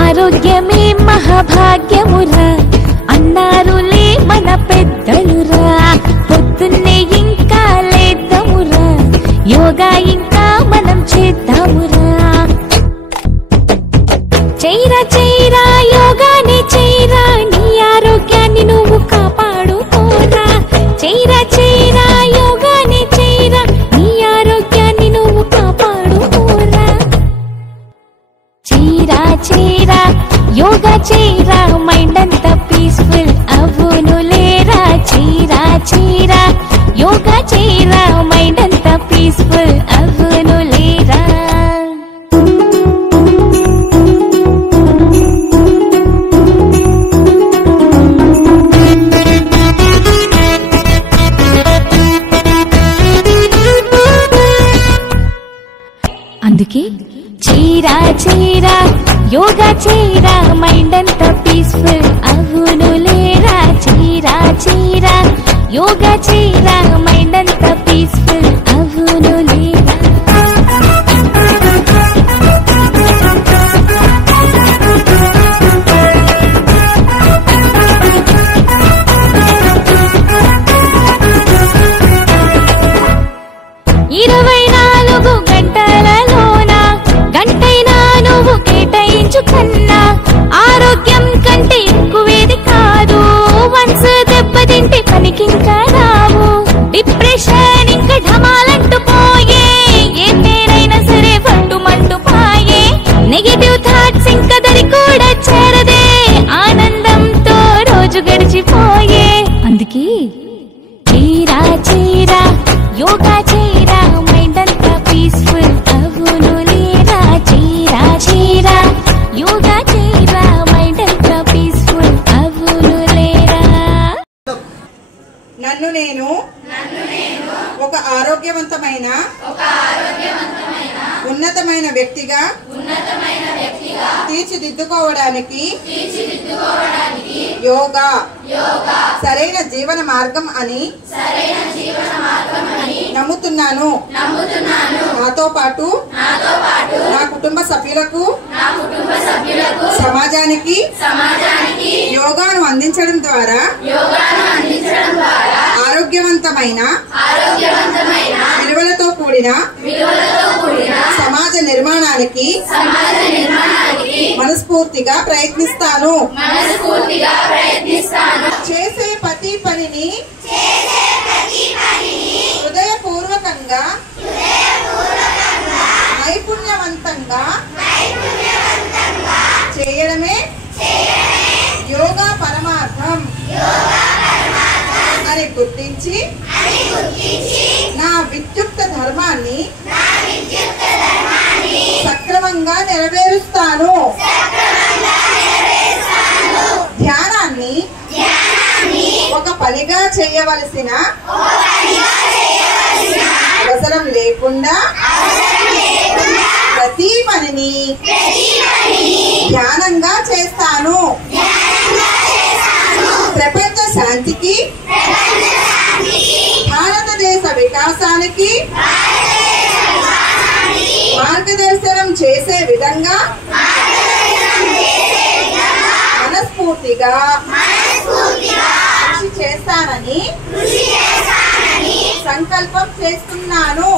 ఆరోగ్యమే మహాభాగ్యమురా అన్నారులే మన పెద్దలురా. పొద్దున్నే ఇంకా లేద్దామురా, యోగా ఇంకా మనం చేద్దామురా. చైరా చైరా యోగానే చైరా, నీ ఆరోగ్యాన్ని నువ్వు కాపాడుకోరా. చైరా చైరా యోగానే చైరా, నీ ఆరోగ్యాన్ని నువ్వు కాపాడుకోరా. చైరా చైరా యోగా చైరా, మైండ్ అంతా పీస్ఫుల్ అవును లేరా. చైరా చైరా యోగా చైరా, మైండ్ అంతా పీస్ఫుల్ అవును లేరా. అందుకే చైరా చైరా యోగా చైరా, మైండ్ అంతా పీస్ఫుల్ అవును లేరా. చైరా చైరా యోగా చైరా, మైండ్ అంతా పీస్ఫుల్ అవును లేరా. కన్నా ఆరోగ్యం కంటే ఎక్కువేది కాదు. వన్స్ దెబ్బతింటే పనికింకా రావు. డిప్రెషన్ ఇంకా ఢమాలంటూ పోయే, ఏ పేరైనా సరే పట్టుమంటూ పాయే. నెగటివ్ థాట్స్ ఇంకా దరి కూడా చేరదే, ఆనందంతో రోజు గడిచిపోయే. అందుకే చైరా చైరా యోగా చైరా, మైండ్ అంతా పీస్ఫుల్ అవును లేరా. చైరా చైరా యోగా చైరా, మైండ్ అంతా పీస్ఫుల్ అవును లేరా. నన్ను నేను ఒక ఆరోగ్యవంతమైన ఉన్నతమైన వ్యక్తిగా తీర్చిదిద్దుకోవడానికి యోగా సరైన జీవన మార్గం అని నమ్ముతున్నాను. నాతో పాటు నా కుటుంబ సభ్యులకు సమాజానికి యోగాను అందించడం ద్వారా ఆరోగ్యవంతమైన విలువలతో కూడిన సమాజ నిర్మాణానికి మనస్ఫూర్తిగా ప్రయత్నిస్తాను. చేసే ప్రతి పనిని హృదయపూర్వకంగా నైపుణ్యవంతంగా చేయడమే యోగా పరమార్థం అని గుర్తించి నా విద్యుక్త ధర్మాన్ని సక్రమంగా నెరవేరుస్తాను. ధ్యానాన్ని ఒక పనిగా చేయవలసిన అవసరం లేకుండా ప్రతి పనిని ధ్యానంగా చేస్తాను. ప్రపంచ శాంతికి, భారతదేశ వికాసానికి మార్గదర్శనం చేసే విధంగా మనస్ఫూర్తిగా కృషి చేస్తానని సంకల్పం చేస్తున్నాను.